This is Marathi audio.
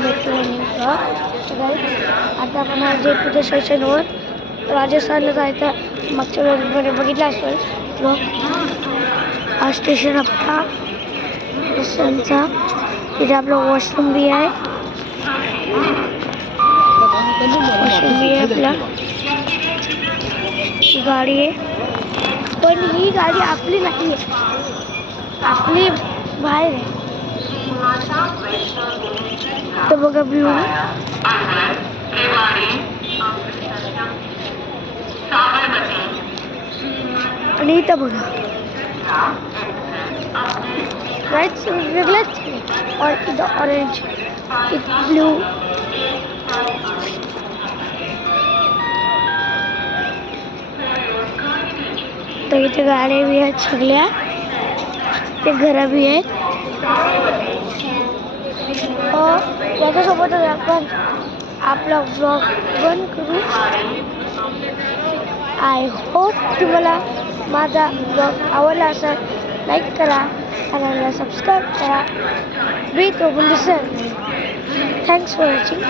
Welcome back to new blog. आता आपण जयपूरच्या स्टेशनवर राजस्थानला जायचं. मागच्या वेळेमध्ये बघितला असेल ब्लॉग. हा स्टेशन आपला राजस्थानचा. इथे आपला वॉशरूम भी आहे. वॉशरूम भी आहे आपला. ही गाडी आहे, पण ही गाडी आपली नाही आहे, आपली बाहेर आहे. तर बघा व्ह्यू. आणि इथं बघा लाईट्स वेगळ्याच और इथं ऑरेंज, इथं ब्लू. तर इथे गाड्या बी आहेत सगळ्या. ते घरं बी आहेत. त्याच्यासोबतच आपण आपला ब्लॉग बंद करू. आय होप तुम्हाला माझा ब्लॉग आवडला असेल. लाईक करा, चॅनलला सबस्क्राईब करा. मी तो सर. Thanks for watching.